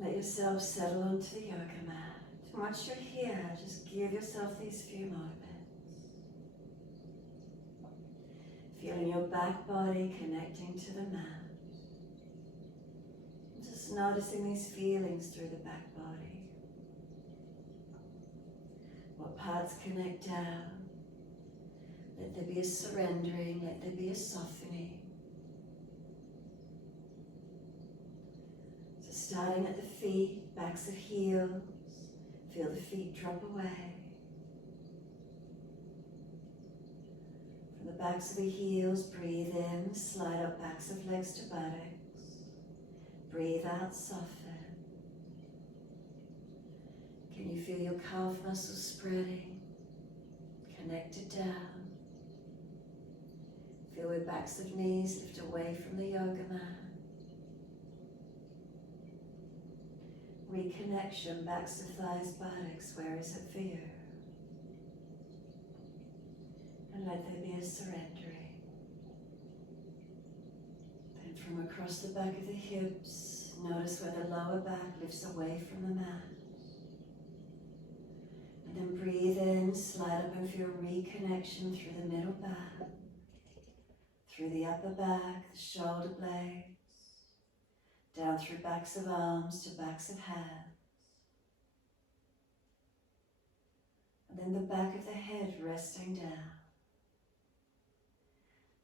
Let yourself settle onto the yoga mat. And once you're here, just give yourself these few moments. Feeling your back body connecting to the mat. Just noticing these feelings through the back body. What parts connect down? Let there be a surrendering, let there be a softening. So starting at the feet, backs of heels, feel the feet drop away. From the backs of the heels, breathe in, slide up backs of legs to buttocks. Breathe out, soften. Can you feel your calf muscles spreading, connected down? Feel where backs of knees lift away from the yoga mat. Reconnection, backs of thighs, buttocks, where is it for you? And let there be a surrendering. Then from across the back of the hips, notice where the lower back lifts away from the mat. And then breathe in, slide up and feel reconnection through the middle back, through the upper back, the shoulder blades, down through backs of arms to backs of hands. And then the back of the head resting down.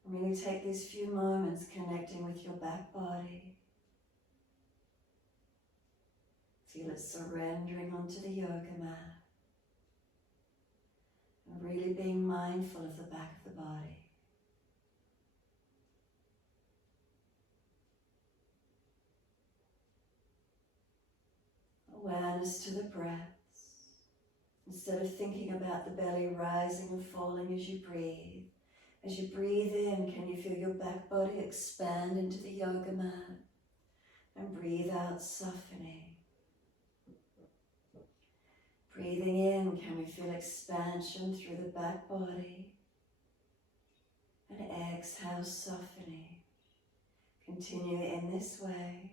And really take these few moments connecting with your back body. Feel it surrendering onto the yoga mat. And really being mindful of the back of the body. Awareness to the breaths. Instead of thinking about the belly rising and falling as you breathe in, can you feel your back body expand into the yoga mat? And breathe out, softening. Breathing in, can we feel expansion through the back body? And exhale, softening. Continue in this way.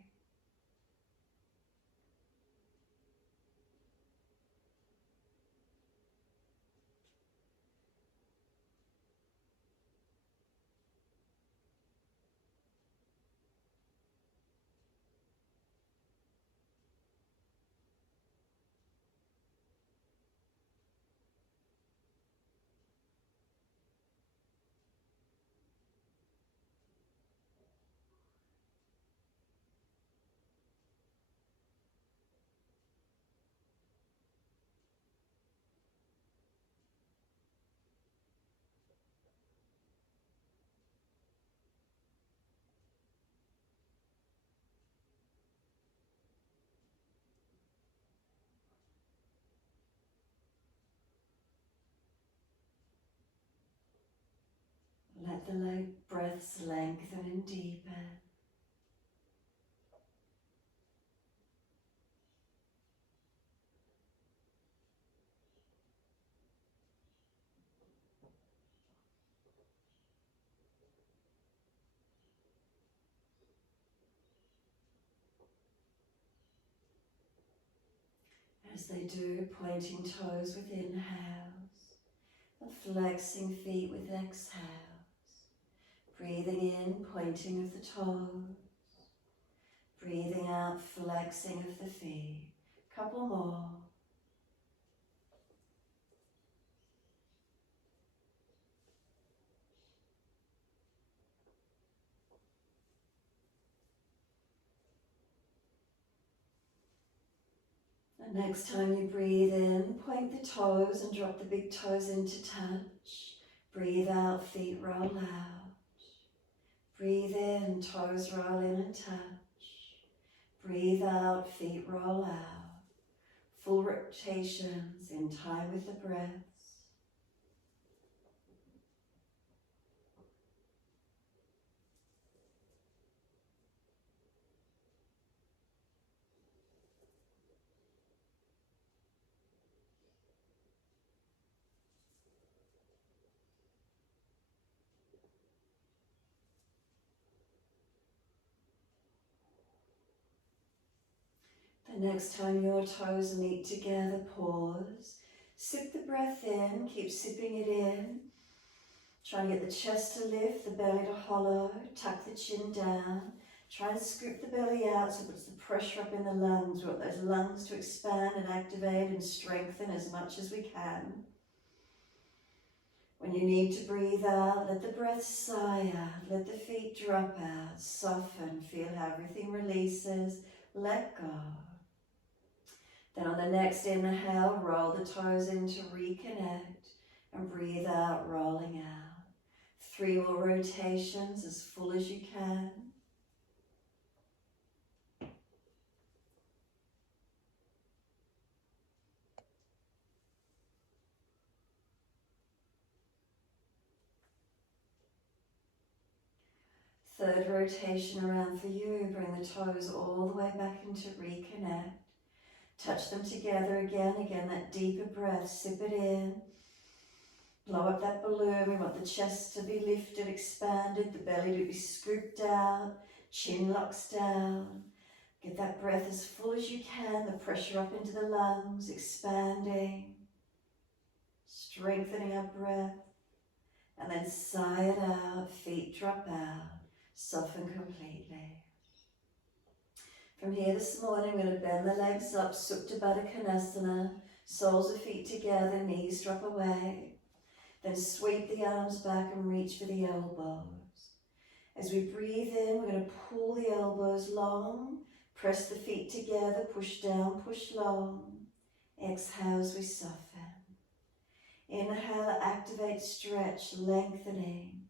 Let the breaths lengthen and deepen. As they do, pointing toes with inhales and flexing feet with exhales. Breathing in, pointing of the toes. Breathing out, flexing of the feet. Couple more. And next time you breathe in, point the toes and drop the big toes into touch. Breathe out, feet roll out. Breathe in, toes roll in and touch. Breathe out, feet roll out. Full rotations in time with the breaths. And next time your toes meet together, pause. Sip the breath in, keep sipping it in. Try and get the chest to lift, the belly to hollow, tuck the chin down. Try and scoop the belly out so it puts the pressure up in the lungs. We want those lungs to expand and activate and strengthen as much as we can. When you need to breathe out, let the breath sigh out, let the feet drop out, soften, feel how everything releases, let go. Then on the next inhale, roll the toes in to reconnect and breathe out, rolling out. 3 more rotations, as full as you can. Third rotation around for you, bring the toes all the way back into reconnect. Touch them together again, that deeper breath, sip it in. Blow up that balloon, we want the chest to be lifted, expanded, the belly to be scooped out, chin locks down. Get that breath as full as you can, the pressure up into the lungs, expanding, strengthening our breath. And then sigh it out, feet drop out, soften completely. From here this morning, we're going to bend the legs up, Supta Baddha, soles of feet together, knees drop away. Then sweep the arms back and reach for the elbows. As we breathe in, we're going to pull the elbows long, press the feet together, push down, push long. Exhale as we soften. Inhale, activate, stretch, lengthening.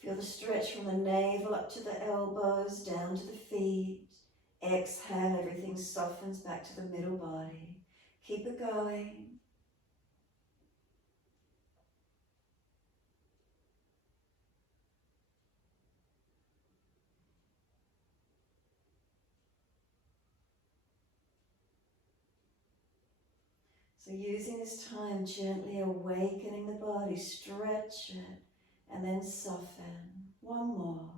Feel the stretch from the navel up to the elbows, down to the feet. Exhale, everything softens back to the middle body. Keep it going. So using this time, gently awakening the body, stretch it, and then soften. One more.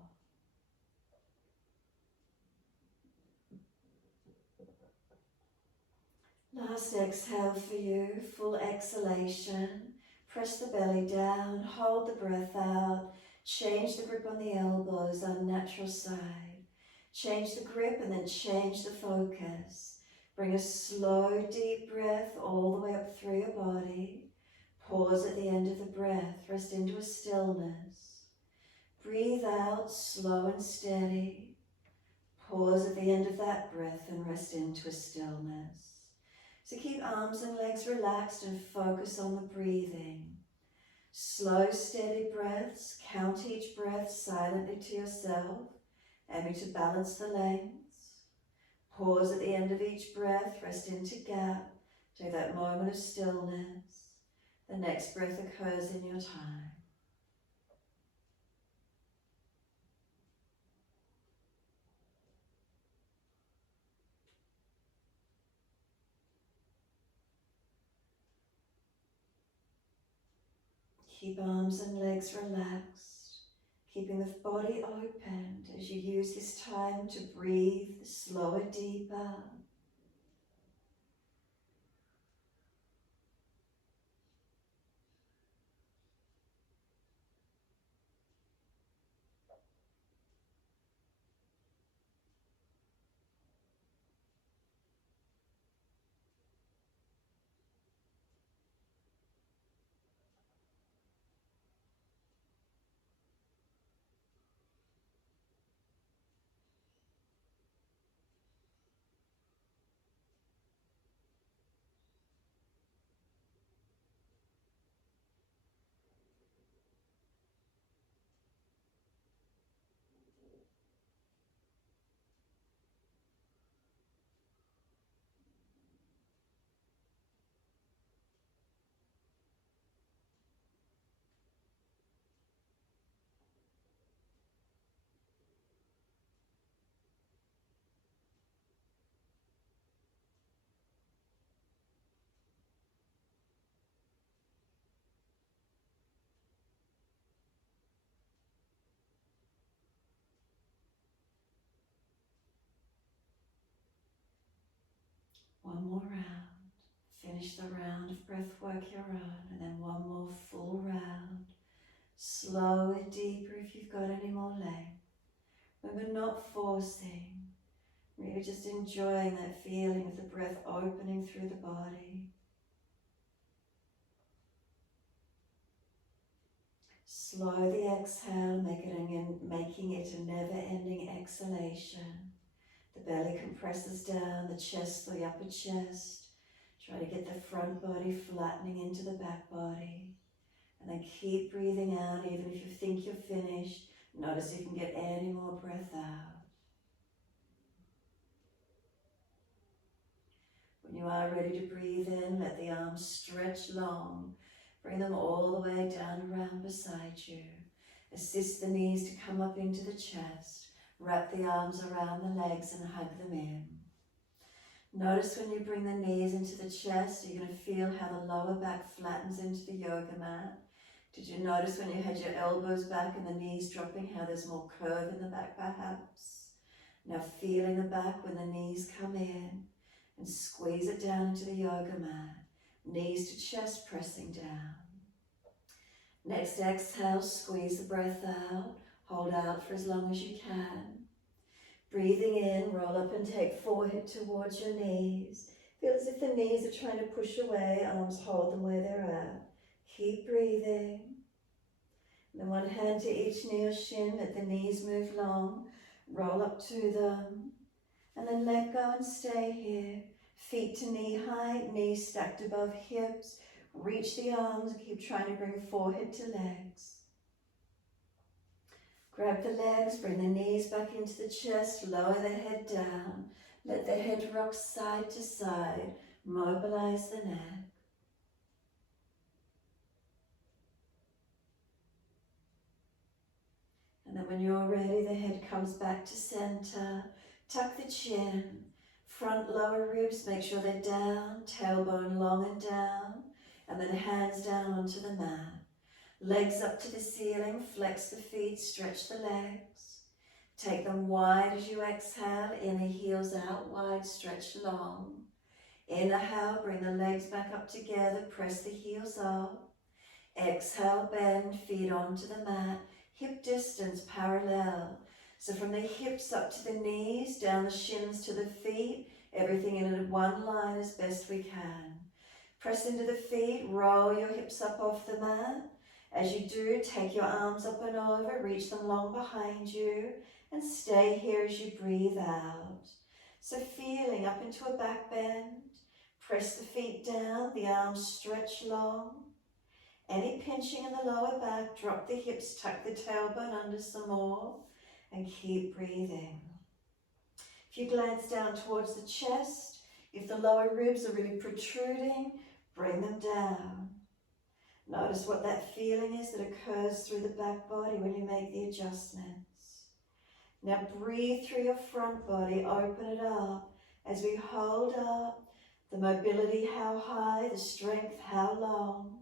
Last exhale for you, full exhalation. Press the belly down, hold the breath out, change the grip on the elbows, unnatural side. Change the grip and then change the focus. Bring a slow, deep breath all the way up through your body. Pause at the end of the breath, rest into a stillness. Breathe out, slow and steady. Pause at the end of that breath and rest into a stillness. So keep arms and legs relaxed and focus on the breathing. Slow, steady breaths. Count each breath silently to yourself, aiming to balance the lengths. Pause at the end of each breath, rest into gap. Take that moment of stillness. The next breath occurs in your time. Keep arms and legs relaxed, keeping the body open as you use this time to breathe slower, deeper. one more round. Finish the round of breath work your own, and then one more full round. Slow it deeper if you've got any more length. Remember, not forcing, really just enjoying that feeling of the breath opening through the body. Slow the exhale, making it a never-ending exhalation. The belly compresses down, the chest, the upper chest. Try to get the front body flattening into the back body. And then keep breathing out, even if you think you're finished. Notice if you can get any more breath out. When you are ready to breathe in, let the arms stretch long. Bring them all the way down around beside you. Assist the knees to come up into the chest. Wrap the arms around the legs and hug them in. Notice when you bring the knees into the chest, you're going to feel how the lower back flattens into the yoga mat. Did you notice when you had your elbows back and the knees dropping, how there's more curve in the back perhaps? Now feeling the back when the knees come in and squeeze it down into the yoga mat. Knees to chest pressing down. Next exhale, squeeze the breath out. Hold out for as long as you can. Breathing in, roll up and take forehead towards your knees. Feel as if the knees are trying to push away, arms hold them where they're at. Keep breathing. Then one hand to each knee or shin, let the knees move long. Roll up to them. And then let go and stay here. Feet to knee height, knees stacked above hips. Reach the arms, keep trying to bring forehead to legs. Grab the legs, bring the knees back into the chest, lower the head down. Let the head rock side to side, mobilize the neck. And then when you're ready, the head comes back to center. Tuck the chin. Front lower ribs, make sure they're down, tailbone long and down, and then hands down onto the mat. Legs up to the ceiling, flex the feet, stretch the legs. Take them wide as you exhale, inner heels out wide, stretch long. Inhale, bring the legs back up together, press the heels up. Exhale, bend, feet onto the mat, hip distance parallel. So from the hips up to the knees, down the shins to the feet, everything in one line as best we can. Press into the feet, roll your hips up off the mat. As you do, take your arms up and over, reach them long behind you, and stay here as you breathe out. So feeling up into a back bend, press the feet down, the arms stretch long. Any pinching in the lower back, drop the hips, tuck the tailbone under some more. And keep breathing. If you glance down towards the chest, if the lower ribs are really protruding, bring them down. Notice what that feeling is that occurs through the back body when you make the adjustments. Now breathe through your front body, open it up. As we hold up, the mobility how high, the strength how long.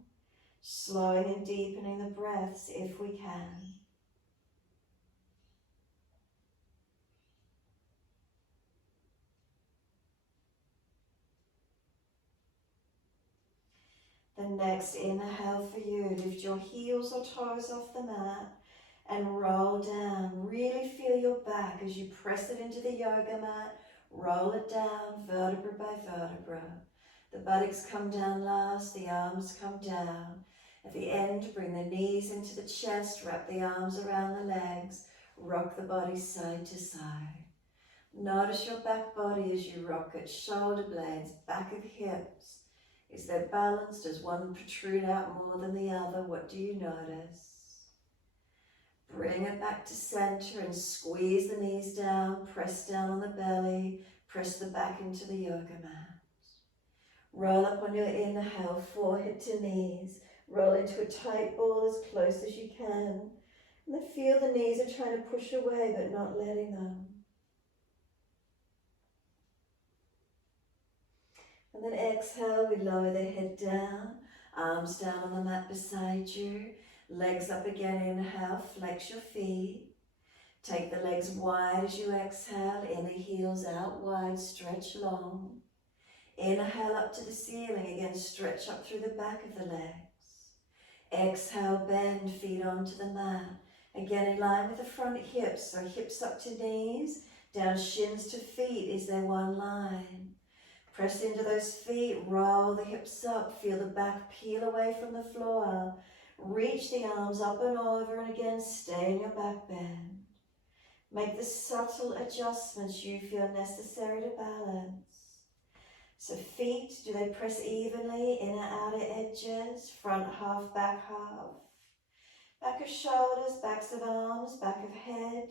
Slowing and deepening the breaths if we can. The next inhale for you, lift your heels or toes off the mat and roll down. Really feel your back as you press it into the yoga mat. Roll it down, vertebra by vertebra. The buttocks come down last, the arms come down. At the end, bring the knees into the chest, wrap the arms around the legs, rock the body side to side. Notice your back body as you rock it, shoulder blades, back of hips. Is there balance? Does one protrude out more than the other? What do you notice? Bring it back to center and squeeze the knees down, press down on the belly, press the back into the yoga mat. Roll up on your inhale, forehead to knees. Roll into a tight ball as close as you can. And then feel the knees are trying to push away but not letting them. And then exhale, we lower the head down, arms down on the mat beside you, legs up again, inhale, flex your feet. Take the legs wide as you exhale, inner heels out wide, stretch long. Inhale up to the ceiling. Again, stretch up through the back of the legs. Exhale, bend, feet onto the mat. Again, in line with the front hips, so hips up to knees, down shins to feet is there one line. Press into those feet, roll the hips up, feel the back peel away from the floor. Reach the arms up and over, and again, stay in your back bend. Make the subtle adjustments you feel necessary to balance. So feet, do they press evenly, inner outer edges, front half, back half? Back of shoulders, backs of arms, back of head,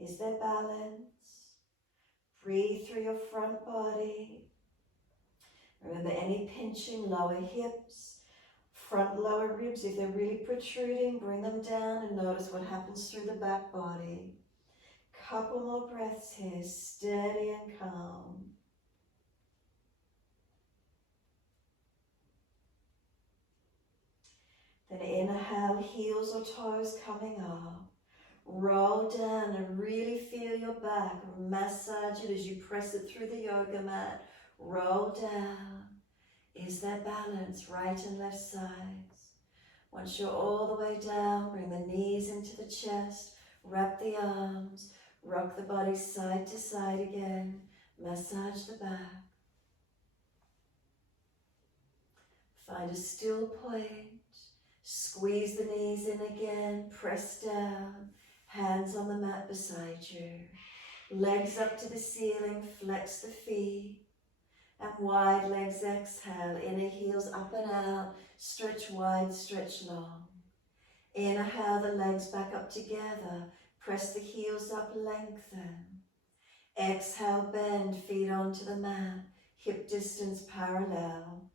is there balance? Breathe through your front body. Remember any pinching, lower hips, front lower ribs, if they're really protruding, bring them down and notice what happens through the back body. Couple more breaths here, steady and calm. Then inhale, heels or toes coming up. Roll down and really feel your back. Massage it as you press it through the yoga mat. Roll down. Is there balance, right and left sides? Once you're all the way down, bring the knees into the chest. Wrap the arms. Rock the body side to side again. Massage the back. Find a still point. Squeeze the knees in again. Press down. Hands on the mat beside you. Legs up to the ceiling. Flex the feet. And wide legs, exhale. Inner heels up and out. Stretch wide, stretch long. Inhale the legs back up together. Press the heels up, lengthen. Exhale, bend, feet onto the mat. Hip distance parallel.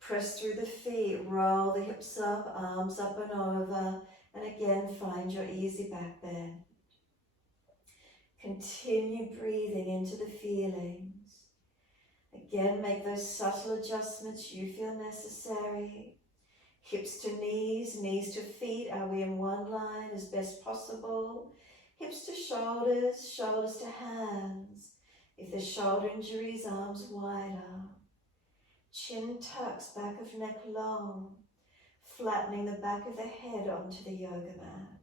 Press through the feet, roll the hips up, arms up and over. And again, find your easy back bend. Continue breathing into the feelings. Again, make those subtle adjustments you feel necessary. Hips to knees, knees to feet. Are we in one line as best possible? Hips to shoulders, shoulders to hands. If there's shoulder injuries, arms wider. Chin tucks, back of neck long. Flattening the back of the head onto the yoga mat.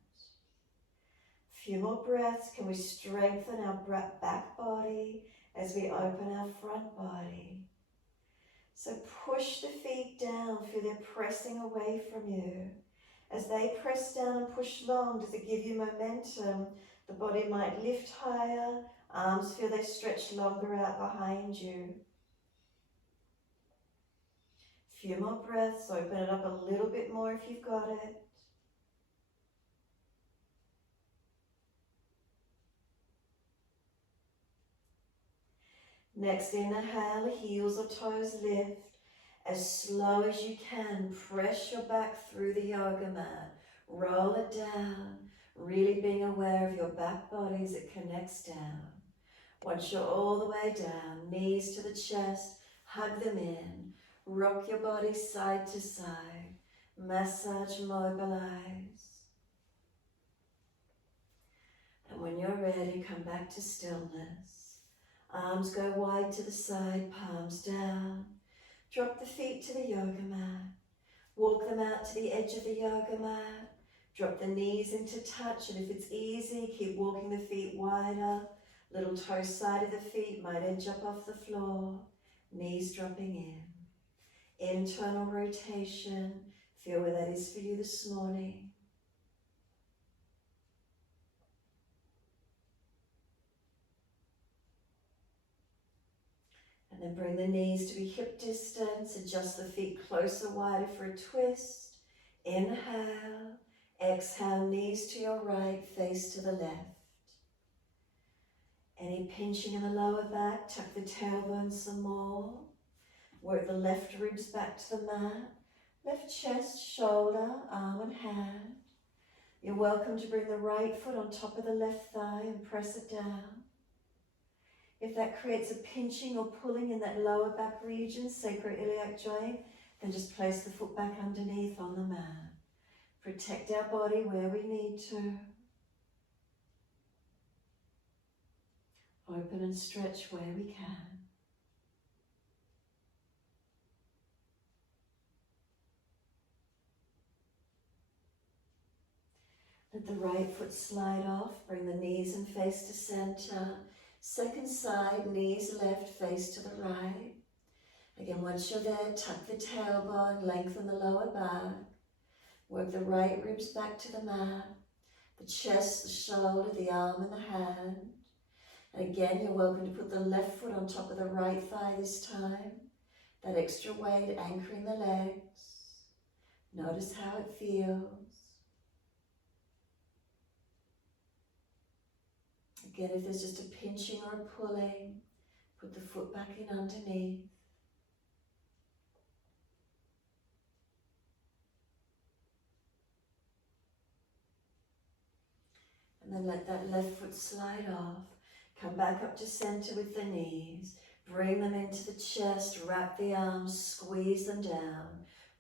Few more breaths. Can we strengthen our back body as we open our front body? So push the feet down, feel they're pressing away from you. As they press down and push long, does it give you momentum? The body might lift higher, arms feel they stretch longer out behind you. Few more breaths, open it up a little bit more if you've got it. Next, inhale, heels or toes lift. As slow as you can, press your back through the yoga mat. Roll it down, really being aware of your back body as it connects down. Once you're all the way down, knees to the chest, hug them in. Rock your body side to side. Massage, mobilize. And when you're ready, come back to stillness. Arms go wide to the side, palms down. Drop the feet to the yoga mat. Walk them out to the edge of the yoga mat. Drop the knees into touch, and if it's easy, keep walking the feet wider. Little toe side of the feet might edge up off the floor. Knees dropping in. Internal rotation. Feel where that is for you this morning. And then bring the knees to be hip distance. Adjust the feet closer, wider for a twist. Inhale. Exhale, knees to your right, face to the left. Any pinching in the lower back, tuck the tailbone some more. Work the left ribs back to the mat. Left chest, shoulder, arm and hand. You're welcome to bring the right foot on top of the left thigh and press it down. If that creates a pinching or pulling in that lower back region, sacroiliac joint, then just place the foot back underneath on the mat. Protect our body where we need to. Open and stretch where we can. Let the right foot slide off. Bring the knees and face to center. Second side, knees left, face to the right. Again, once you're there, tuck the tailbone, lengthen the lower back. Work the right ribs back to the mat. The chest, the shoulder, the arm and the hand. And again, you're welcome to put the left foot on top of the right thigh this time. That extra weight anchoring the legs. Notice how it feels. Again, if there's just a pinching or a pulling, put the foot back in underneath. And then let that left foot slide off. Come back up to center with the knees. Bring them into the chest, wrap the arms, squeeze them down.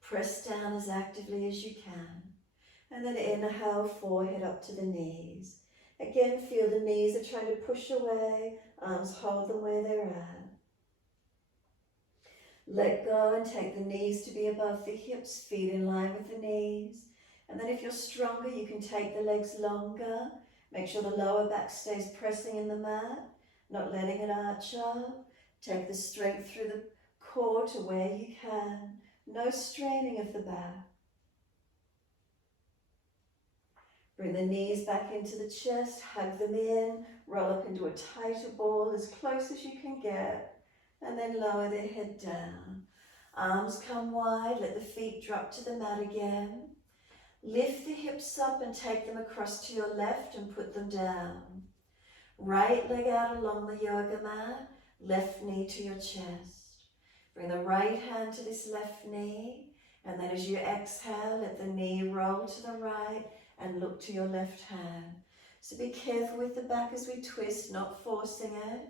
Press down as actively as you can. And then inhale, forehead up to the knees. Again, feel the knees are trying to push away, arms hold them where they're at. Let go and take the knees to be above the hips, feet in line with the knees. And then if you're stronger, you can take the legs longer. Make sure the lower back stays pressing in the mat, not letting it arch up. Take the strength through the core to where you can. No straining of the back. Bring the knees back into the chest, hug them in, roll up into a tighter ball as close as you can get, and then lower the head down. Arms come wide, let the feet drop to the mat again. Lift the hips up and take them across to your left and put them down. Right leg out along the yoga mat, left knee to your chest. Bring the right hand to this left knee, and then as you exhale, let the knee roll to the right and look to your left hand. So be careful with the back as we twist, not forcing it.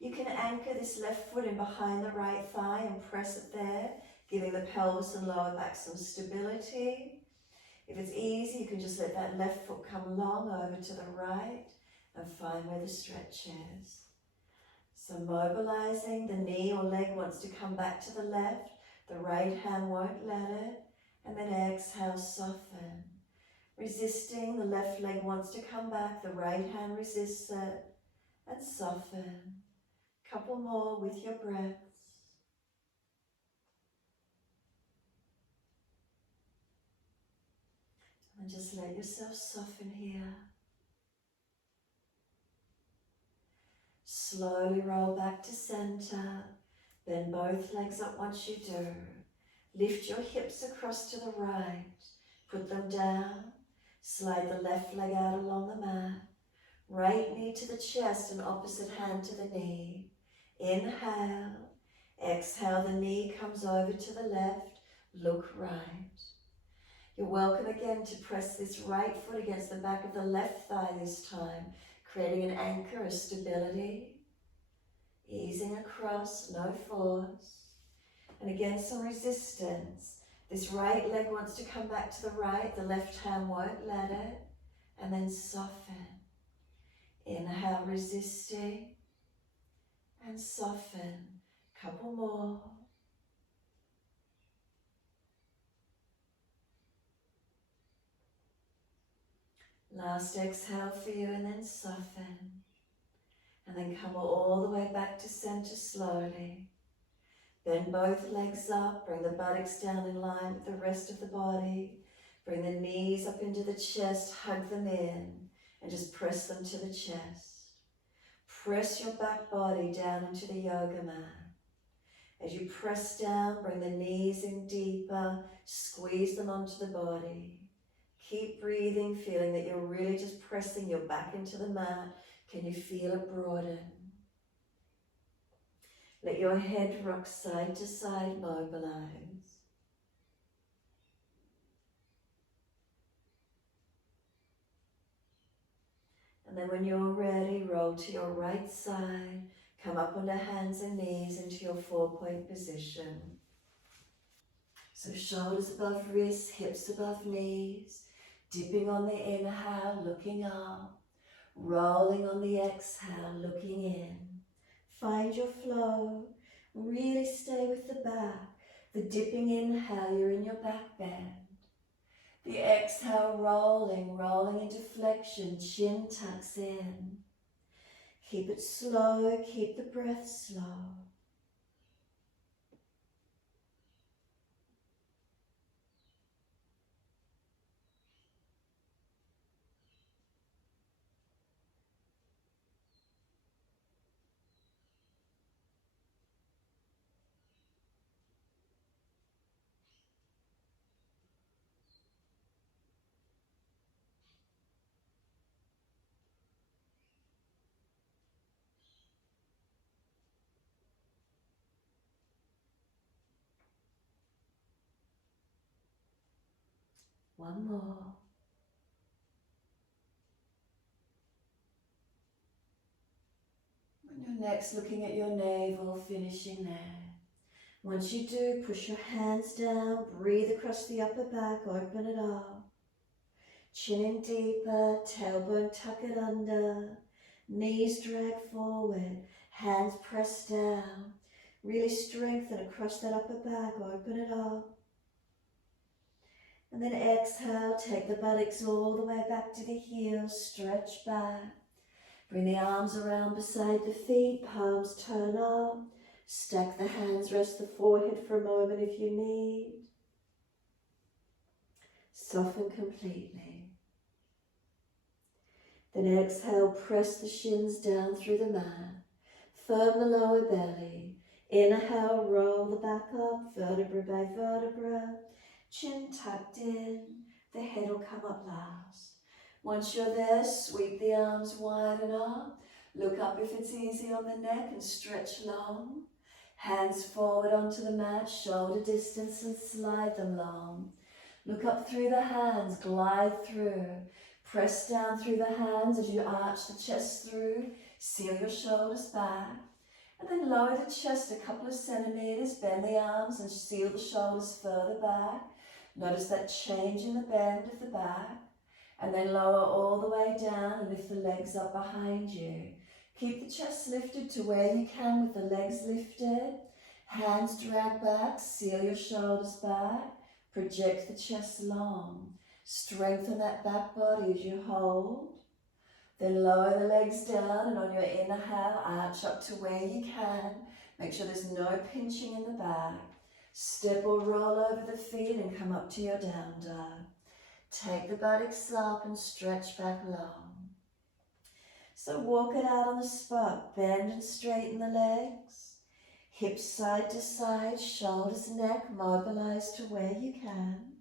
You can anchor this left foot in behind the right thigh and press it there, giving the pelvis and lower back some stability. If it's easy, you can just let that left foot come long over to the right and find where the stretch is. So mobilizing, the knee or leg wants to come back to the left, the right hand won't let it, and then exhale, soften. Resisting, the left leg wants to come back, the right hand resists it, and soften. Couple more with your breaths. And just let yourself soften here. Slowly roll back to center. Bend both legs up once you do. Lift your hips across to the right. Put them down. Slide the left leg out along the mat. Right knee to the chest and opposite hand to the knee. Inhale. Exhale, the knee comes over to the left. Look right. You're welcome again to press this right foot against the back of the left thigh this time, creating an anchor of stability. Easing across, no force. And again, some resistance. This right leg wants to come back to the right, the left hand won't let it. And then soften. Inhale, resisting. And soften. Couple more. Last exhale for you, and then soften. And then come all the way back to center slowly. Bend both legs up, bring the buttocks down in line with the rest of the body. Bring the knees up into the chest, hug them in, and just press them to the chest. Press your back body down into the yoga mat. As you press down, bring the knees in deeper, squeeze them onto the body. Keep breathing, feeling that you're really just pressing your back into the mat. Can you feel it broaden? Let your head rock side to side, mobilize. And then when you're ready, roll to your right side. Come up onto hands and knees into your 4-point position. So shoulders above wrists, hips above knees. Dipping on the inhale, looking up. Rolling on the exhale, looking in. Find your flow. Really stay with the back. The dipping inhale, you're in your back bend. The exhale, rolling into flexion, chin tucks in. Keep it slow, keep the breath slow. One more. And you're next looking at your navel, finishing there. Once you do, push your hands down, breathe across the upper back, open it up. Chin in deeper, tailbone tuck it under, knees drag forward, hands press down. Really strengthen across that upper back, open it up. And then exhale, take the buttocks all the way back to the heels, stretch back. Bring the arms around beside the feet, palms turn up. Stack the hands, rest the forehead for a moment if you need. Soften completely. Then exhale, press the shins down through the mat. Firm the lower belly. Inhale, roll the back up, vertebra by vertebra. Chin tucked in, the head will come up last. Once you're there, sweep the arms widen up. Look up if it's easy on the neck and stretch long. Hands forward onto the mat, shoulder distance and slide them long. Look up through the hands, glide through. Press down through the hands as you arch the chest through. Seal your shoulders back. And then lower the chest a couple of centimeters, bend the arms and seal the shoulders further back. Notice that change in the bend of the back. And then lower all the way down and lift the legs up behind you. Keep the chest lifted to where you can with the legs lifted. Hands drag back, seal your shoulders back. Project the chest long. Strengthen that back body as you hold. Then lower the legs down and on your inhale, arch up to where you can. Make sure there's no pinching in the back. Step or roll over the feet and come up to your down dog. Take the buttocks up and stretch back long. So walk it out on the spot. Bend and straighten the legs. Hips side to side, shoulders, neck, mobilize to where you can.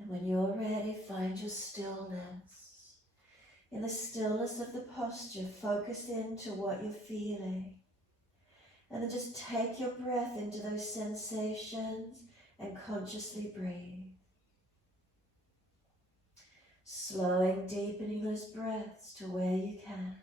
And when you're ready, find your stillness. In the stillness of the posture, focus into what you're feeling. And then just take your breath into those sensations and consciously breathe. Slowing, deepening those breaths to where you can.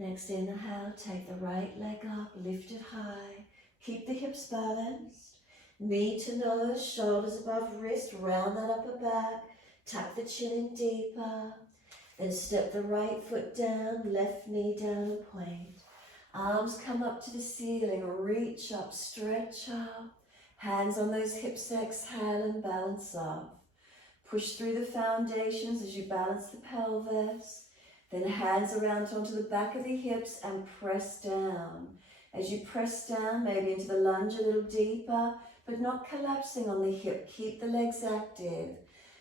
Next inhale, take the right leg up, lift it high. Keep the hips balanced. Knee to nose, shoulders above wrist, round that upper back. Tuck the chin in deeper. Then step the right foot down, left knee down and point. Arms come up to the ceiling, reach up, stretch up. Hands on those hips, exhale and balance up. Push through the foundations as you balance the pelvis. Then hands around onto the back of the hips and press down. As you press down, maybe into the lunge a little deeper, but not collapsing on the hip. Keep the legs active.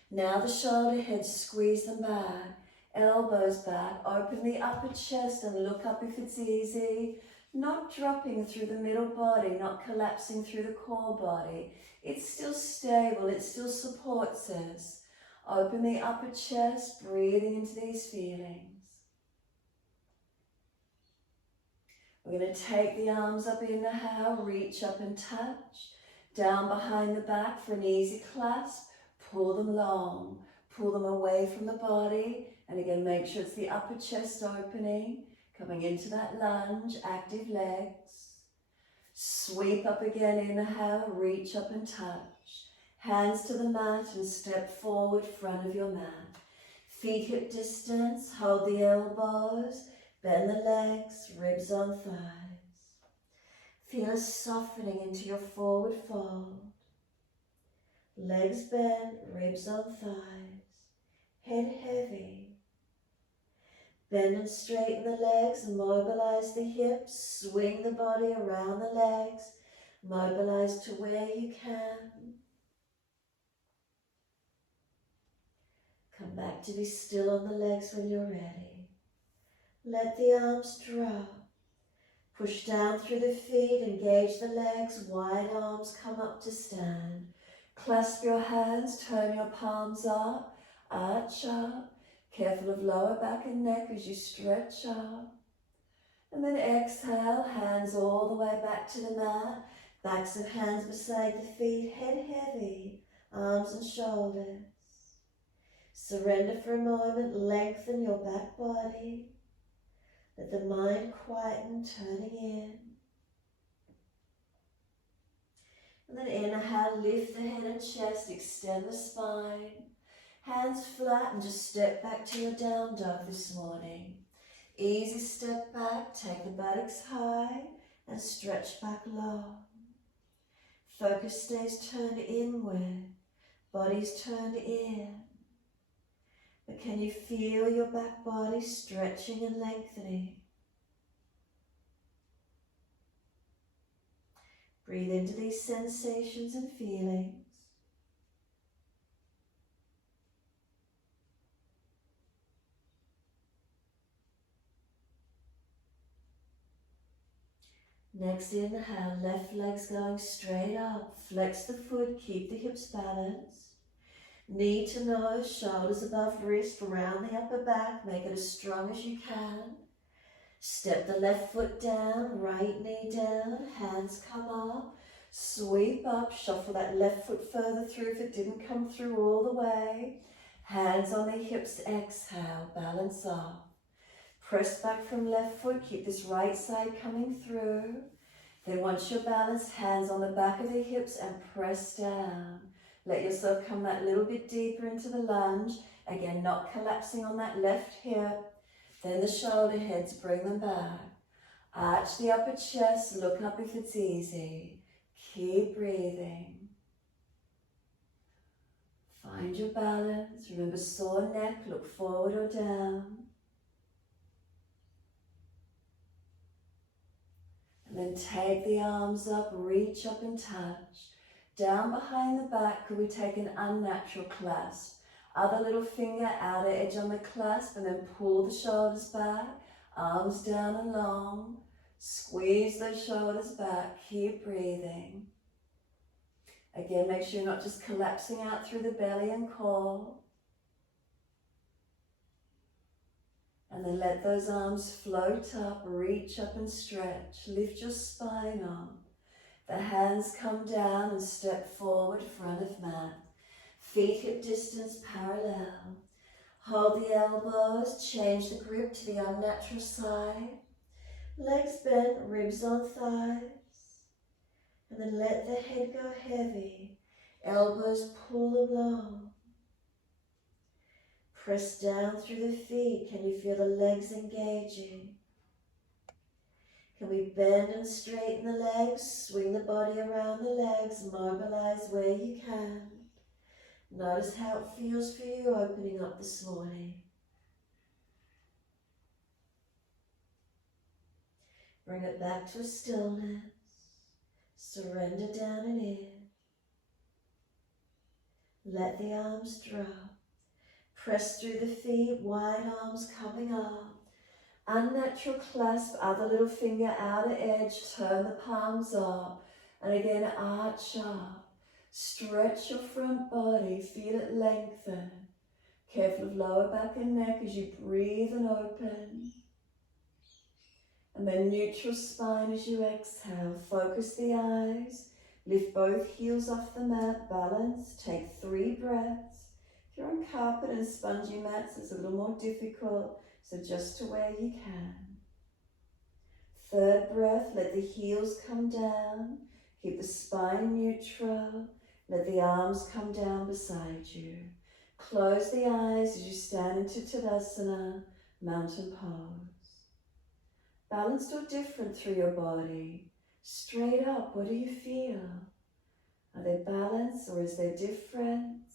Now the shoulder heads, squeeze them back. Elbows back. Open the upper chest and look up if it's easy. Not dropping through the middle body, not collapsing through the core body. It's still stable, it still supports us. Open the upper chest, breathing into these feelings. We're going to take the arms up, inhale, reach up and touch. Down behind the back for an easy clasp. Pull them long. pull them away from the body. And again, make sure it's the upper chest opening. Coming into that lunge, active legs. Sweep up again, inhale, reach up and touch. Hands to the mat and step forward, front of your mat. Feet hip distance, hold the elbows, bend the legs, ribs on thighs. Feel a softening into your forward fold. Legs bent, ribs on thighs, head heavy. Bend and straighten the legs, mobilize the hips, swing the body around the legs, mobilize to where you can. Come back to be still on the legs when you're ready. Let the arms drop. Push down through the feet, engage the legs, wide arms come up to stand. Clasp your hands, turn your palms up, arch up. Careful of lower back and neck as you stretch up. And then exhale, hands all the way back to the mat. Backs of hands beside the feet, head heavy, arms and shoulders. Surrender for a moment, lengthen your back body. Let the mind quieten, turning in. And then inhale, lift the head and chest, extend the spine. Hands flat and just step back to your down dog this morning. Easy step back, take the buttocks high and stretch back long. Focus stays turned inward, body's turned in. But can you feel your back body stretching and lengthening? Breathe into these sensations and feelings. Next inhale, left leg's going straight up. Flex the foot, keep the hips balanced. Knee to nose, shoulders above wrist, around the upper back. Make it as strong as you can. Step the left foot down, right knee down, hands come up. Sweep up, shuffle that left foot further through if it didn't come through all the way. Hands on the hips, exhale, balance up. Press back from left foot, keep this right side coming through. Then once you're balanced, hands on the back of the hips and press down. Let yourself come that little bit deeper into the lunge. Again, not collapsing on that left hip. Then the shoulder heads, bring them back. Arch the upper chest, look up if it's easy. Keep breathing. Find your balance. Remember, sore neck, look forward or down. And then take the arms up, reach up and touch. Down behind the back, could we take an unnatural clasp? Other little finger, outer edge on the clasp, and then pull the shoulders back. Arms down and long. Squeeze those shoulders back, keep breathing. Again, make sure you're not just collapsing out through the belly and core. And then let those arms float up, reach up and stretch. Lift your spine up. The hands come down and step forward, front of mat. Feet hip distance parallel. Hold the elbows, change the grip to the unnatural side. Legs bent, ribs on thighs. And then let the head go heavy. Elbows pull along. Press down through the feet. Can you feel the legs engaging? Can we bend and straighten the legs? Swing the body around the legs. Mobilize where you can. Notice how it feels for you opening up this morning. Bring it back to a stillness. Surrender down and in. Let the arms drop. Press through the feet, wide arms coming up. Unnatural clasp, other little finger, outer edge, turn the palms up. And again, arch up. Stretch your front body, feel it lengthen. Careful of lower back and neck as you breathe and open. And then neutral spine as you exhale. Focus the eyes. Lift both heels off the mat, balance. Take 3 breaths. you're on carpet and spongy mats, it's a little more difficult, so just to where you can. Third breath, let the heels come down. Keep the spine neutral. Let the arms come down beside you. Close the eyes as you stand into Tadasana, mountain pose. Balanced or different through your body. Straight up, what do you feel? Are they balanced or is there difference?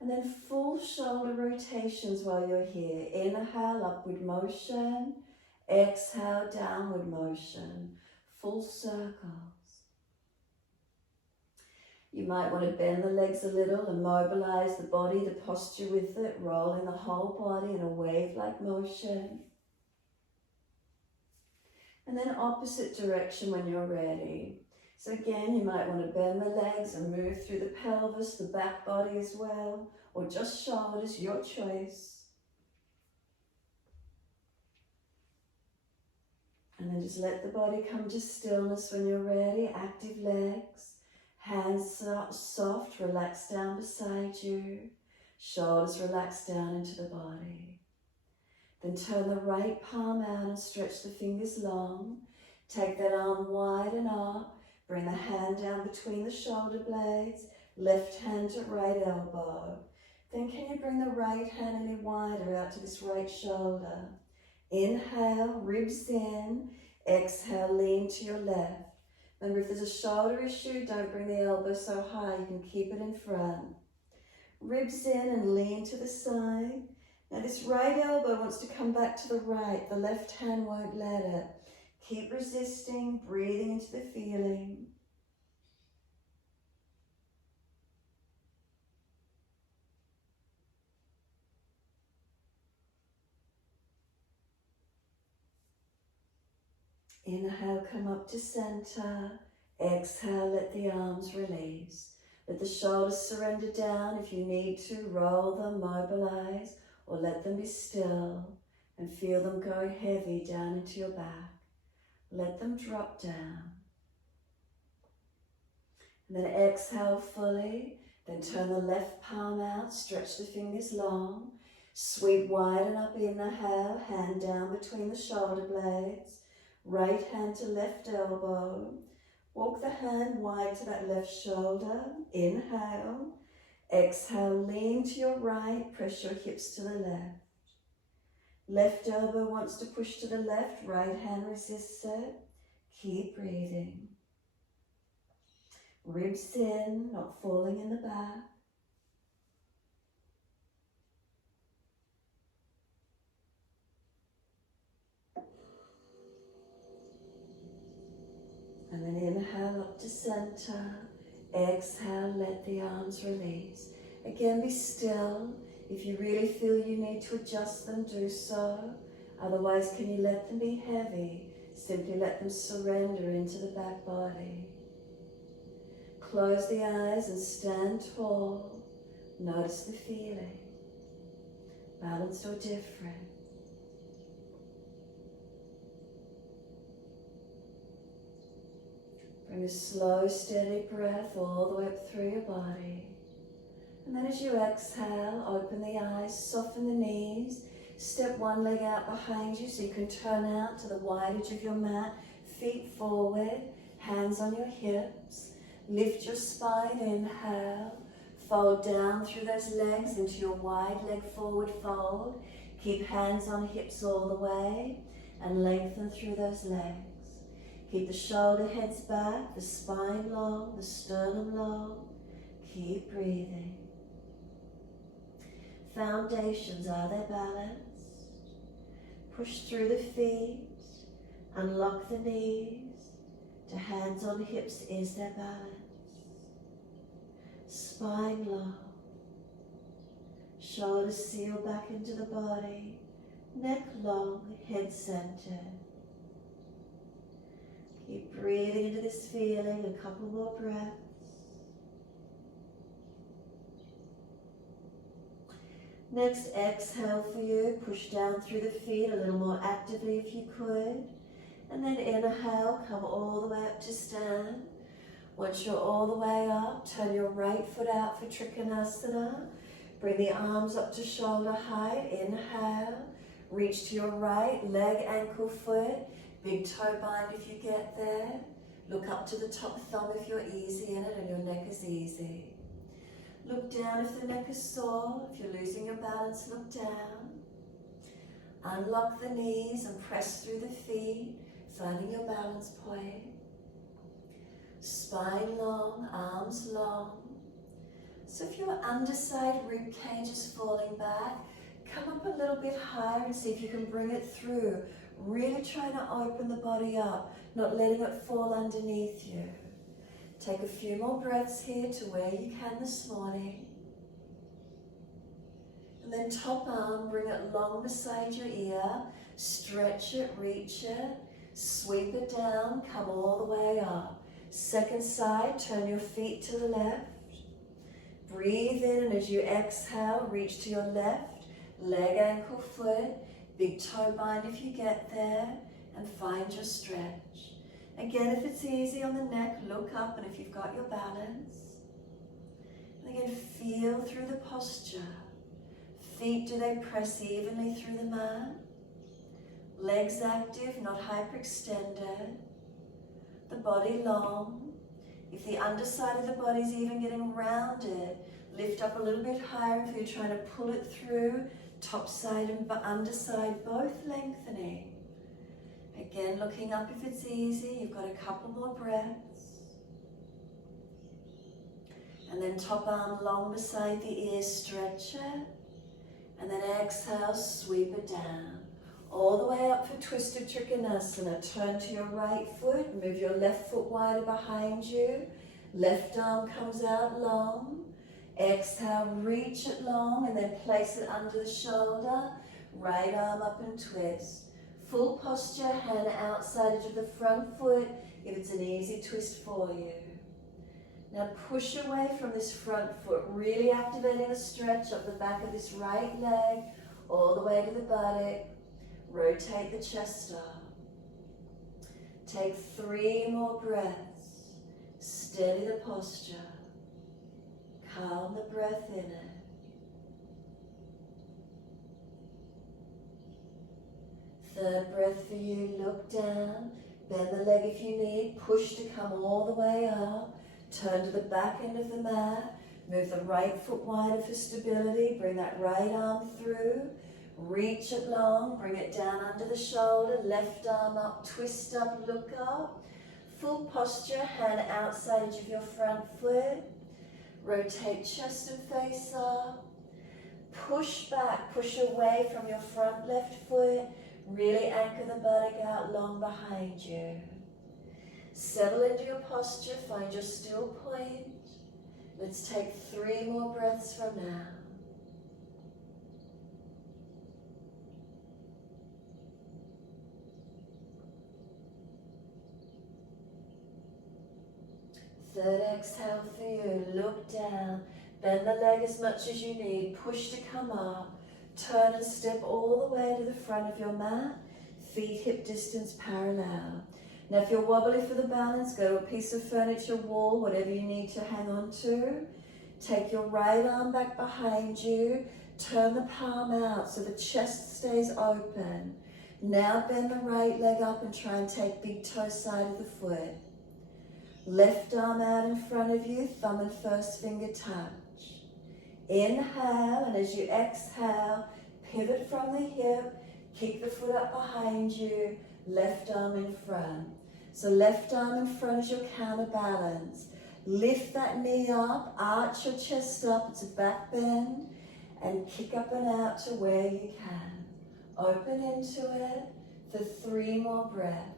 And then full shoulder rotations while you're here. Inhale, upward motion. Exhale, downward motion. Full circles. You might want to bend the legs a little and mobilize the body, the posture with it, rolling the whole body in a wave-like motion. And then opposite direction when you're ready. So again, you might want to bend the legs and move through the pelvis, the back body as well, or just shoulders, your choice. And then just let the body come to stillness when you're ready. Active legs, hands soft, relax down beside you. Shoulders relax down into the body. Then turn the right palm out and stretch the fingers long. Take that arm wide and up. Bring the hand down between the shoulder blades. Left hand to right elbow. Then can you bring the right hand any wider out to this right shoulder? Inhale, ribs in. Exhale, lean to your left. Remember, if there's a shoulder issue, don't bring the elbow so high. You can keep it in front. Ribs in and lean to the side. Now this right elbow wants to come back to the right. The left hand won't let it. Keep resisting, breathing into the feeling. Inhale, come up to center. Exhale, let the arms release. Let the shoulders surrender down. If you need to, roll them, mobilize, or let them be still and feel them go heavy down into your back. Let them drop down. And then exhale fully. Then turn the left palm out, stretch the fingers long. Sweep wide and up, inhale, hand down between the shoulder blades. Right hand to left elbow. Walk the hand wide to that left shoulder. Inhale. Exhale, lean to your right, press your hips to the left. Left elbow wants to push to the left, right hand resists it. Keep breathing. Ribs in, not falling in the back. And then inhale up to center. Exhale, let the arms release. Again, be still. If you really feel you need to adjust them, do so. Otherwise, can you let them be heavy? Simply let them surrender into the back body. Close the eyes and stand tall. Notice the feeling. Balanced or different. Bring a slow, steady breath all the way up through your body. And then as you exhale, open the eyes, soften the knees. Step one leg out behind you so you can turn out to the wide edge of your mat. Feet forward, hands on your hips. Lift your spine, inhale. Fold down through those legs into your wide leg forward fold. Keep hands on hips all the way and lengthen through those legs. Keep the shoulder heads back, the spine long, the sternum long. Keep breathing. Foundations, are they balanced? Push through the feet, unlock the knees, to hands on hips, is there balance? Spine long, shoulders seal back into the body, neck long, head centered. Keep breathing into this feeling, a couple more breaths. Next, exhale for you. Push down through the feet a little more actively if you could. And then inhale, come all the way up to stand. Once you're all the way up, turn your right foot out for Trikanasana. Bring the arms up to shoulder height. Inhale. Reach to your right, leg, ankle, foot. Big toe bind if you get there. Look up to the top thumb if you're easy in it and your neck is easy. Look down if the neck is sore. If you're losing your balance, look down. Unlock the knees and press through the feet, finding your balance point. Spine long, arms long. So if your underside rib cage is falling back, come up a little bit higher and see if you can bring it through. Really trying to open the body up, not letting it fall underneath you. Take a few more breaths here to where you can this morning. And then top arm, bring it long beside your ear. Stretch it, reach it, sweep it down, come all the way up. Second side, turn your feet to the left. Breathe in, and as you exhale, reach to your left, leg, ankle, foot, big toe bind if you get there, and find your stretch. Again, if it's easy on the neck, look up, and if you've got your balance. And again, feel through the posture. Feet, do they press evenly through the mat? Legs active, not hyperextended. The body long. If the underside of the body is even getting rounded, lift up a little bit higher if you're trying to pull it through. Top side and underside both lengthening. Again, looking up if it's easy. You've got a couple more breaths. And then top arm long beside the ear, stretch it. And then exhale, sweep it down. All the way up for twisted Trikanasana. Turn to your right foot, move your left foot wider behind you. Left arm comes out long. Exhale, reach it long and then place it under the shoulder. Right arm up and twist. Full posture, hand outside edge of the front foot if it's an easy twist for you. Now push away from this front foot, really activating the stretch up the back of this right leg, all the way to the buttock. Rotate the chest up. Take 3 more breaths. Steady the posture. Calm the breath in it. Third breath for you, look down. Bend the leg if you need. Push to come all the way up. Turn to the back end of the mat. Move the right foot wider for stability. Bring that right arm through. Reach it long, bring it down under the shoulder, left arm up, twist up, look up. Full posture, hand outside edge of your front foot. Rotate chest and face up. Push back, push away from your front left foot. Really anchor the buttock out long behind you. Settle into your posture, find your still point. Let's take 3 more breaths from now. Third exhale for you, look down, bend the leg as much as you need, push to come up, turn and step all the way to the front of your mat, feet hip distance parallel. Now if you're wobbly for the balance, go to a piece of furniture, wall, whatever you need to hang on to. Take your right arm back behind you, turn the palm out so the chest stays open. Now bend the right leg up and try and take big toe side of the foot. Left arm out in front of you, thumb and first finger touch. Inhale, and as you exhale, pivot from the hip, kick the foot up behind you, left arm in front. So left arm in front is your counterbalance. Lift that knee up, arch your chest up, it's a back bend, and kick up and out to where you can. Open into it for 3 more breaths.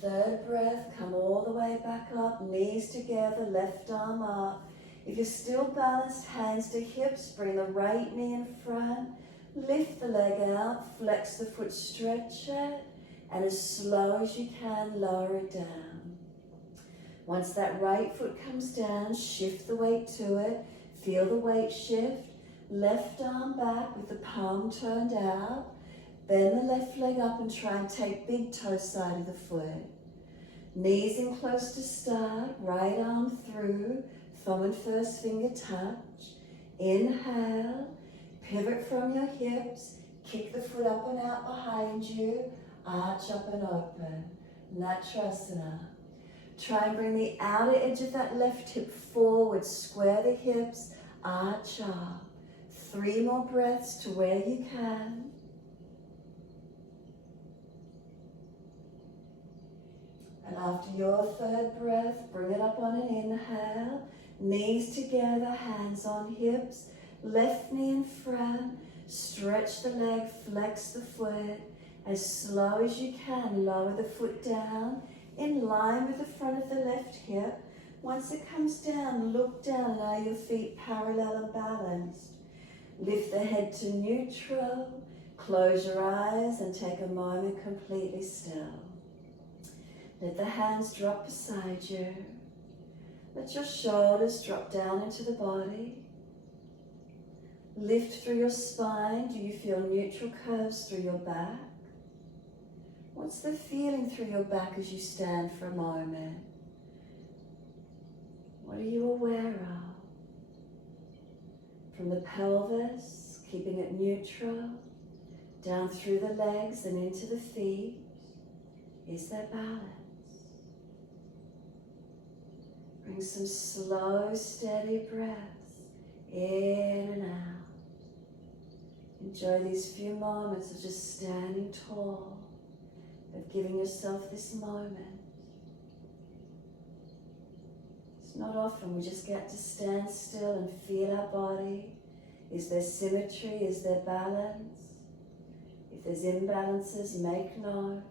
Third breath, come all the way back up, knees together, left arm up. If you're still balanced, hands to hips, bring the right knee in front, lift the leg out, flex the foot, stretch it, and as slow as you can, lower it down. Once that right foot comes down, shift the weight to it, feel the weight shift, left arm back with the palm turned out, Bend the left leg up and try and take big toe side of the foot. Knees in close to start, right arm through, thumb and first finger touch. Inhale, pivot from your hips, kick the foot up and out behind you, arch up and open. Tadasana. Try and bring the outer edge of that left hip forward, square the hips, arch up. 3 more breaths to where you can. And after your 3rd breath, bring it up on an inhale. Knees together, hands on hips, left knee in front. Stretch the leg, flex the foot. As slow as you can, lower the foot down in line with the front of the left hip. Once it comes down, look down, allow your feet parallel and balanced. Lift the head to neutral, close your eyes and take a moment completely still. Let the hands drop beside you. Let your shoulders drop down into the body. Lift through your spine. Do you feel neutral curves through your back? What's the feeling through your back as you stand for a moment? What are you aware of? From the pelvis, keeping it neutral, down through the legs and into the feet. Is there balance? Bring some slow, steady breaths in and out. Enjoy these few moments of just standing tall, of giving yourself this moment. It's not often we just get to stand still and feel our body. Is there symmetry? Is there balance? If there's imbalances, make note.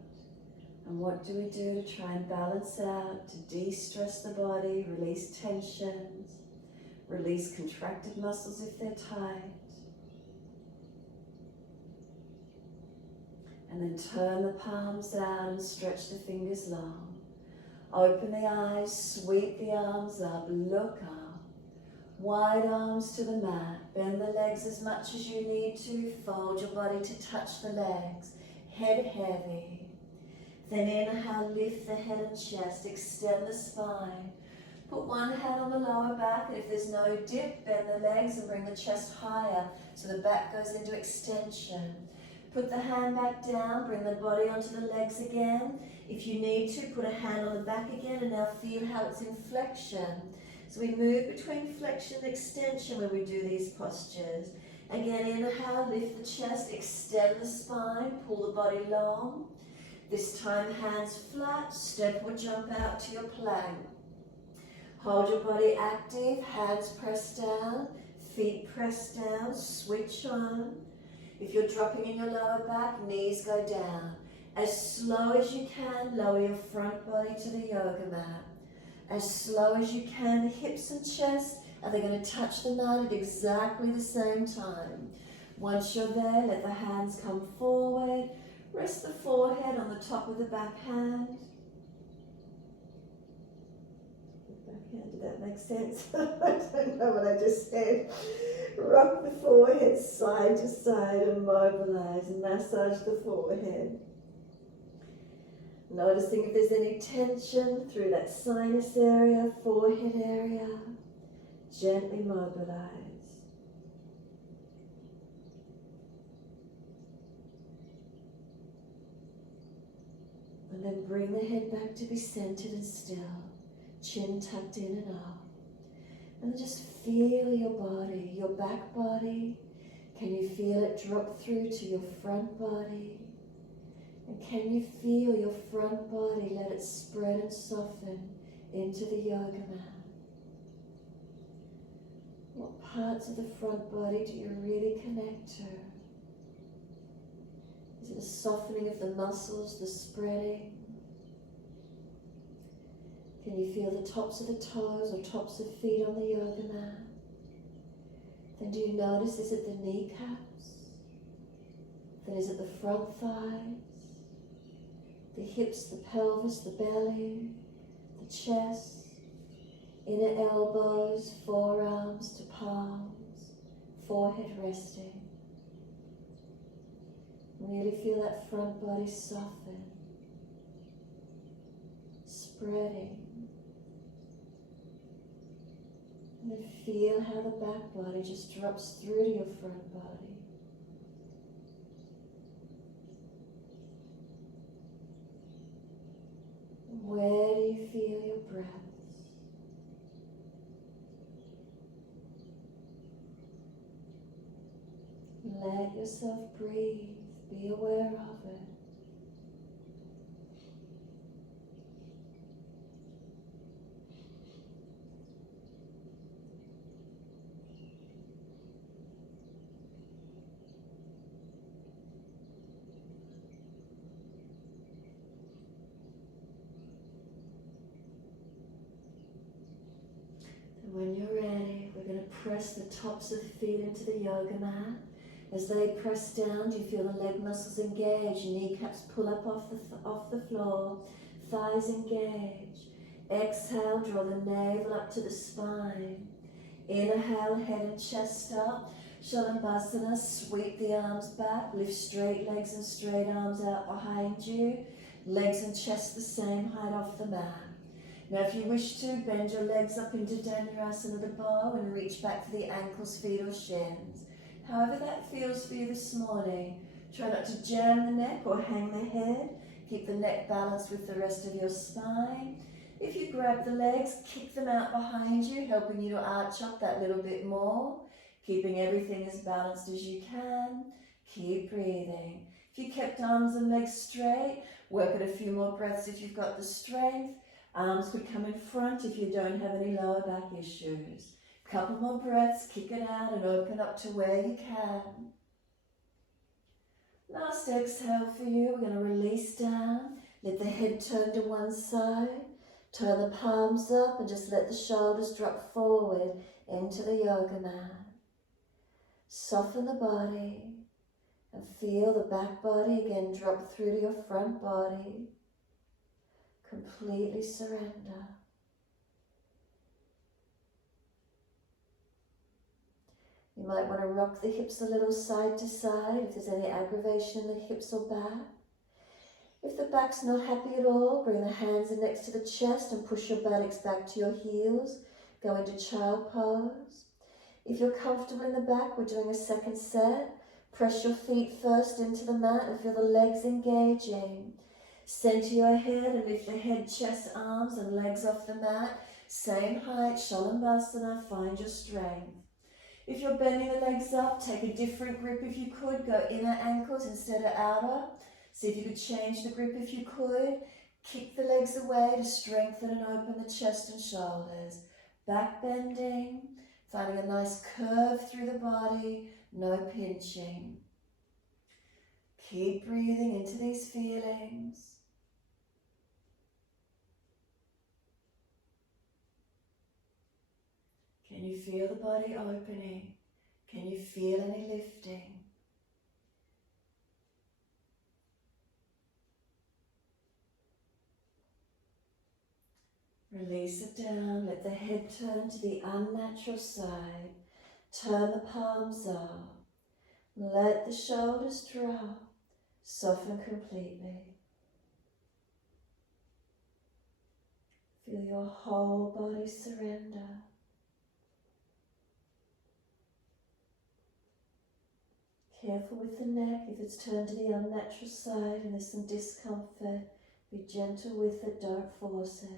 And what do we do to try and balance out, to de-stress the body, release tensions, release contracted muscles if they're tight. And then turn the palms out and stretch the fingers long. Open the eyes, sweep the arms up, look up. Wide arms to the mat, bend the legs as much as you need to, fold your body to touch the legs, head heavy. Then inhale, lift the head and chest, extend the spine. Put one hand on the lower back, and if there's no dip, bend the legs and bring the chest higher so the back goes into extension. Put the hand back down, bring the body onto the legs again. If you need to, put a hand on the back again and now feel how it's in flexion. So we move between flexion and extension when we do these postures. Again, inhale, lift the chest, extend the spine, pull the body long. This time, hands flat, step or jump out to your plank. Hold your body active, hands pressed down, feet pressed down, switch on. If you're dropping in your lower back, knees go down. As slow as you can, lower your front body to the yoga mat. As slow as you can, the hips and chest, and they're going to touch the mat at exactly the same time. Once you're there, let the hands come forward. Rest the forehead on the top of the back hand. Did that make sense? I don't know what I just said. Rock the forehead side to side and mobilize and massage the forehead. Noticing if there's any tension through that sinus area, forehead area. Gently mobilize. And then bring the head back to be centered and still. Chin tucked in and up. And then just feel your body, your back body. Can you feel it drop through to your front body? And can you feel your front body, let it spread and soften into the yoga mat? What parts of the front body do you really connect to? Is it a softening of the muscles, the spreading? Can you feel the tops of the toes or tops of feet on the yoga mat? Then do you notice, is it the kneecaps? Then is it the front thighs? The hips, the pelvis, the belly, the chest, inner elbows, forearms to palms, forehead resting. Really feel that front body soften, spreading. And then feel how the back body just drops through to your front body. Where do you feel your breaths? Let yourself breathe. Be aware of it. And when you're ready, we're going to press the tops of the feet into the yoga mat. As they press down, do you feel the leg muscles engage? Your kneecaps pull up off the floor, thighs engage. Exhale, draw the navel up to the spine. Inhale, head and chest up. Shalabhasana, sweep the arms back. Lift straight legs and straight arms out behind you. Legs and chest the same height off the mat. Now if you wish to, bend your legs up into Dhanurasana, the bow, and reach back for the ankles, feet or shins. However that feels for you this morning. Try not to jam the neck or hang the head. Keep the neck balanced with the rest of your spine. If you grab the legs, kick them out behind you, helping you to arch up that little bit more. Keeping everything as balanced as you can. Keep breathing. If you kept arms and legs straight, work at a few more breaths if you've got the strength. Arms could come in front if you don't have any lower back issues. Couple more breaths, kick it out and open up to where you can. Last exhale for you, we're going to release down. Let the head turn to one side. Turn the palms up and just let the shoulders drop forward into the yoga mat. Soften the body and feel the back body again drop through to your front body. Completely surrender. You might want to rock the hips a little side to side if there's any aggravation in the hips or back. If the back's not happy at all, bring the hands next to the chest and push your buttocks back to your heels. Go into child pose. If you're comfortable in the back, we're doing a second set. Press your feet first into the mat and feel the legs engaging. Center your head and lift the head, chest, arms and legs off the mat. Same height, Shalabhasana, find your strength. If you're bending the legs up, take a different grip if you could. Go inner ankles instead of outer. See if you could change the grip if you could. Kick the legs away to strengthen and open the chest and shoulders. Back bending, finding a nice curve through the body, no pinching. Keep breathing into these feelings. Can you feel the body opening? Can you feel any lifting? Release it down, let the head turn to the unnatural side. Turn the palms up. Let the shoulders drop. Soften completely. Feel your whole body surrender. Careful with the neck. If it's turned to the unnatural side and there's some discomfort, be gentle with it, don't force it.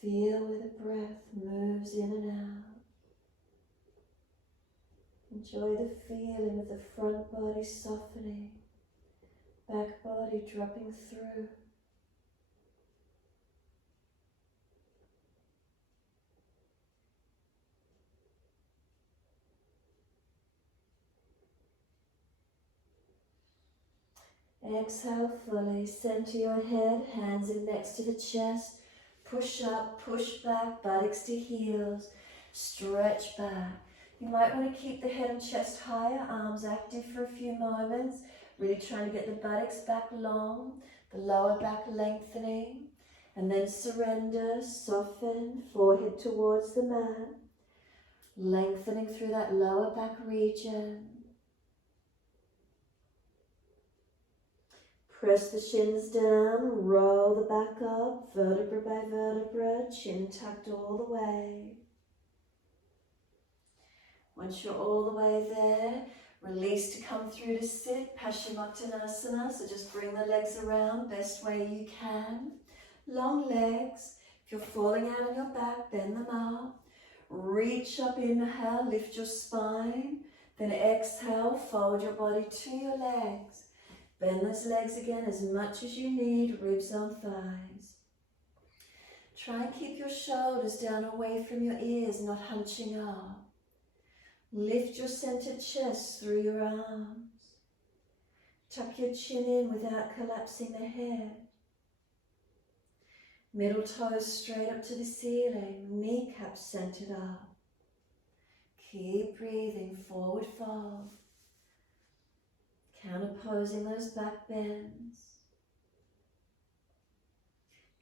Feel where the breath moves in and out. Enjoy the feeling of the front body softening, back body dropping through. Exhale fully, center your head, hands in next to the chest. Push up, push back, buttocks to heels, stretch back. You might want to keep the head and chest higher, arms active for a few moments, really trying to get the buttocks back long, the lower back lengthening, and then surrender, soften, forehead towards the mat. lengthening through that lower back region. Press the shins down, roll the back up, vertebra by vertebra, chin tucked all the way. Once you're all the way there, release to come through to sit, Paschimottanasana, so just bring the legs around best way you can. Long legs. If you're falling out on your back, bend them up. Reach up, inhale, lift your spine. Then exhale, fold your body to your legs. Bend those legs again as much as you need, ribs on thighs. Try and keep your shoulders down away from your ears, not hunching up. Lift your centered chest through your arms. Tuck your chin in without collapsing the head. Middle toes straight up to the ceiling, kneecaps centered up. Keep breathing, forward fold. Counterposing those back bends.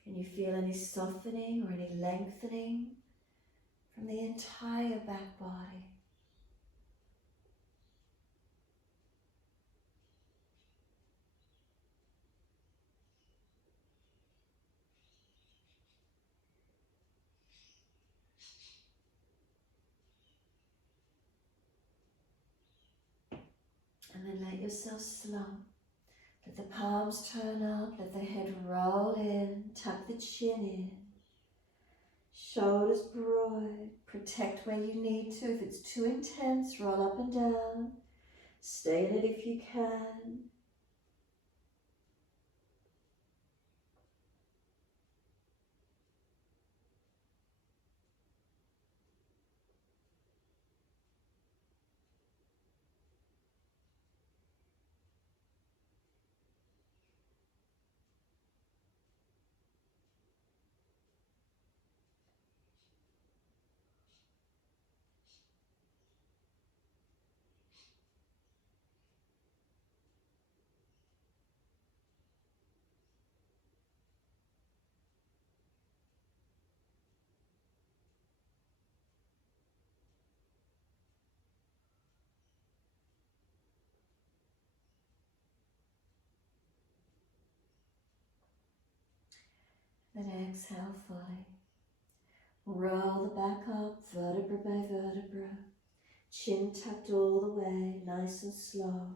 Can you feel any softening or any lengthening from the entire back body? And then let yourself slump. Let the palms turn up, let the head roll in, tuck the chin in. Shoulders broad, protect where you need to. If it's too intense, roll up and down. Stay in it if you can. Then exhale fully. Roll the back up, vertebra by vertebra. Chin tucked all the way, nice and slow.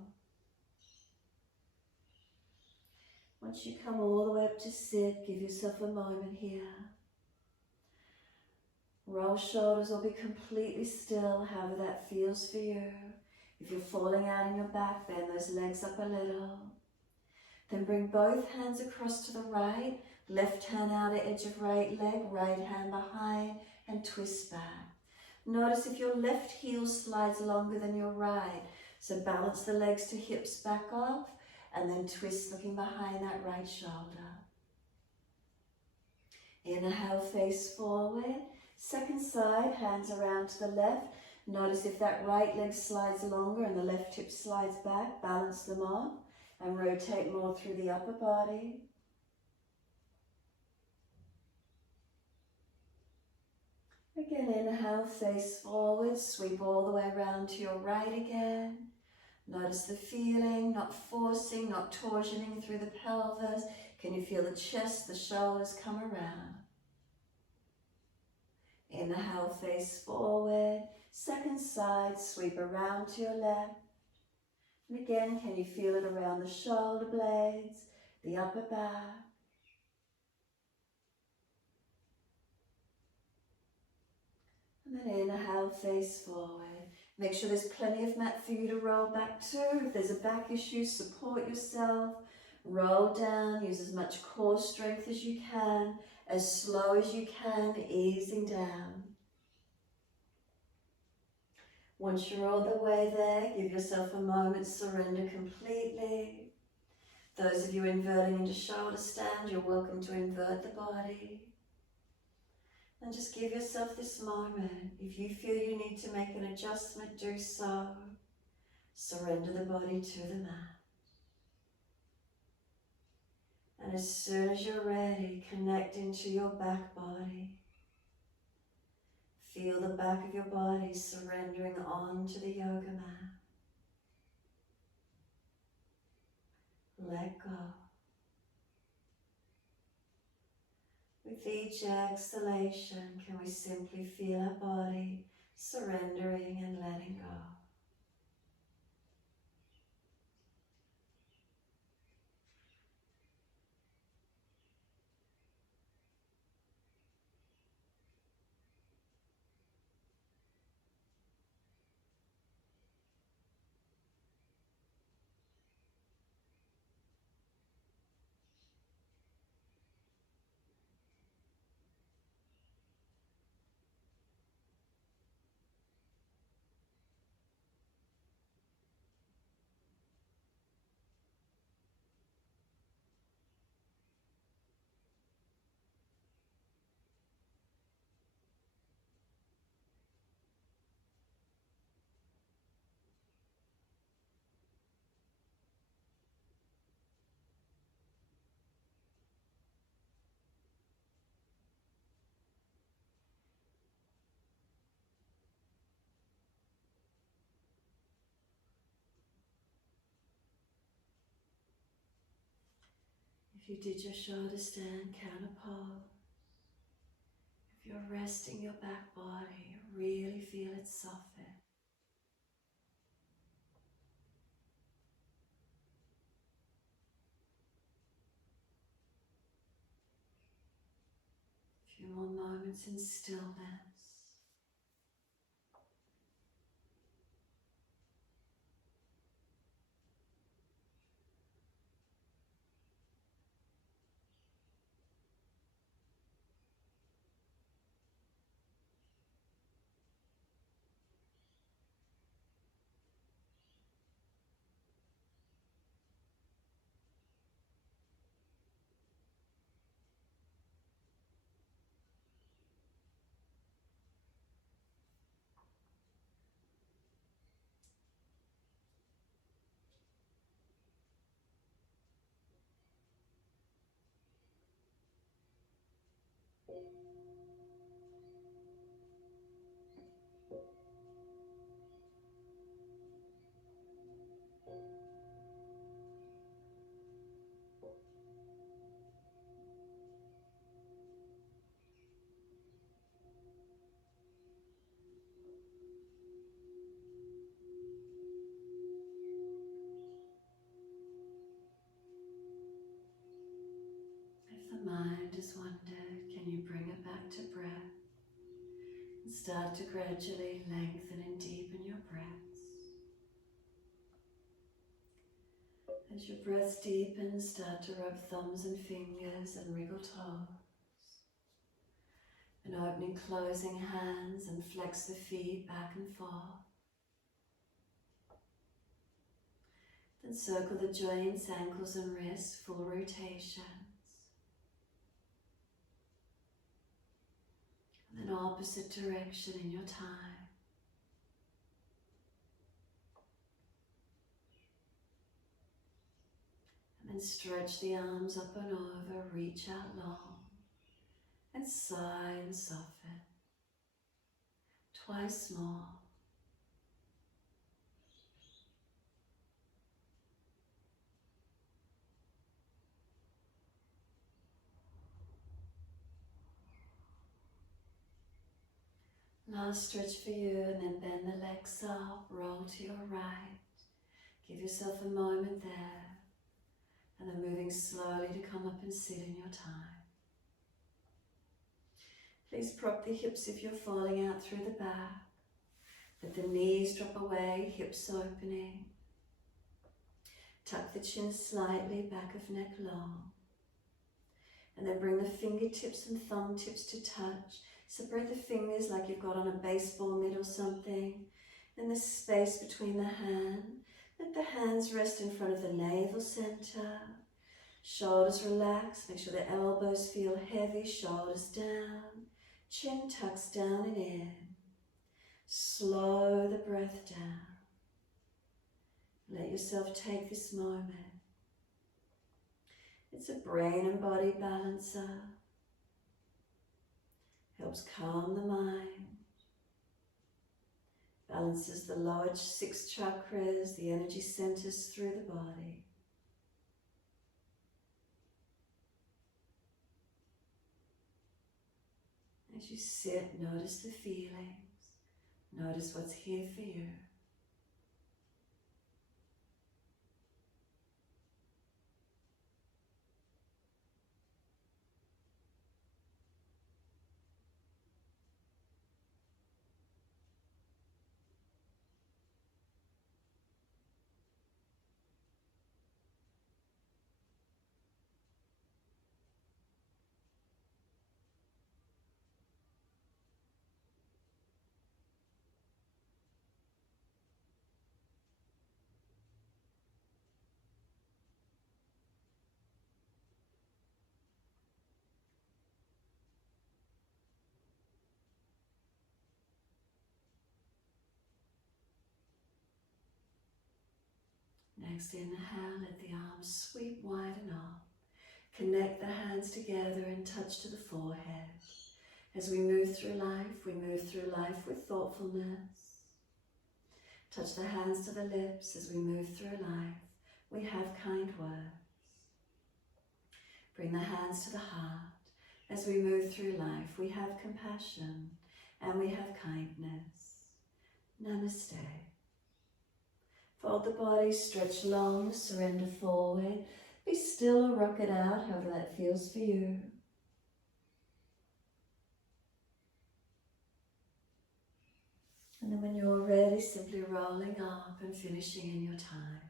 Once you come all the way up to sit, give yourself a moment here. Roll shoulders or be completely still, however that feels for you. If you're falling out on your back, bend those legs up a little. Then bring both hands across to the right, left hand outer edge of right leg, right hand behind, and twist back. Notice if your left heel slides longer than your right. So balance the legs to hips back off, and then twist looking behind that right shoulder. Inhale, face forward. Second side, hands around to the left. Notice if that right leg slides longer and the left hip slides back, balance them off and rotate more through the upper body. Again, inhale, face forward, sweep all the way around to your right again. Notice the feeling, not forcing, not torsioning through the pelvis. Can you feel the chest, the shoulders come around? Inhale, face forward. Second side, sweep around to your left. And again, can you feel it around the shoulder blades, the upper back? And then inhale, face forward. Make sure there's plenty of mat for you to roll back to. If there's a back issue, support yourself. Roll down, use as much core strength as you can, as slow as you can, easing down. Once you're all the way there, give yourself a moment, surrender completely. Those of you inverting into shoulder stand, you're welcome to invert the body. And just give yourself this moment. If you feel you need to make an adjustment, do so. Surrender the body to the mat. And as soon as you're ready, connect into your back body. Feel the back of your body surrendering onto the yoga mat. Let go. With each exhalation, can we simply feel our body surrendering and letting go? If you did your shoulder stand, counterpose. If you're resting your back body, really feel it soften. A few more moments in stillness. If the mind has wandered, can you bring it back to breath? And start to gradually lengthen and deepen your breaths. As your breath deepens, start to rub thumbs and fingers and wriggle toes. And opening, closing hands and flex the feet back and forth. Then circle the joints, ankles and wrists, full rotations. And then opposite direction in your time. And then stretch the arms up and over, reach out long. And sigh and soften. Twice more. Last stretch for you, and then bend the legs up, roll to your right. Give yourself a moment there. And then moving slowly to come up and sit in your time. Please prop the hips if you're falling out through the back. Let the knees drop away, hips opening. Tuck the chin slightly, back of neck long. And then bring the fingertips and thumb tips to touch. Separate the fingers like you've got on a baseball mitt or something. And the space between the hand. Let the hands rest in front of the navel center. Shoulders relax. Make sure the elbows feel heavy. Shoulders down. Chin tucks down and in. Slow the breath down. Let yourself take this moment. It's a brain and body balancer. Helps calm the mind. Balances the lower 6 chakras, the energy centers through the body. As you sit, notice the feelings. Notice what's here for you. Next inhale, let the arms sweep wide and up. Connect the hands together and touch to the forehead. As we move through life with thoughtfulness. Touch the hands to the lips as we move through life. We have kind words. Bring the hands to the heart. As we move through life, we have compassion and we have kindness. Namaste. Fold the body, stretch long, surrender forward. Be still or rock it out, however that feels for you. And then when you're ready, simply rolling up and finishing in your time.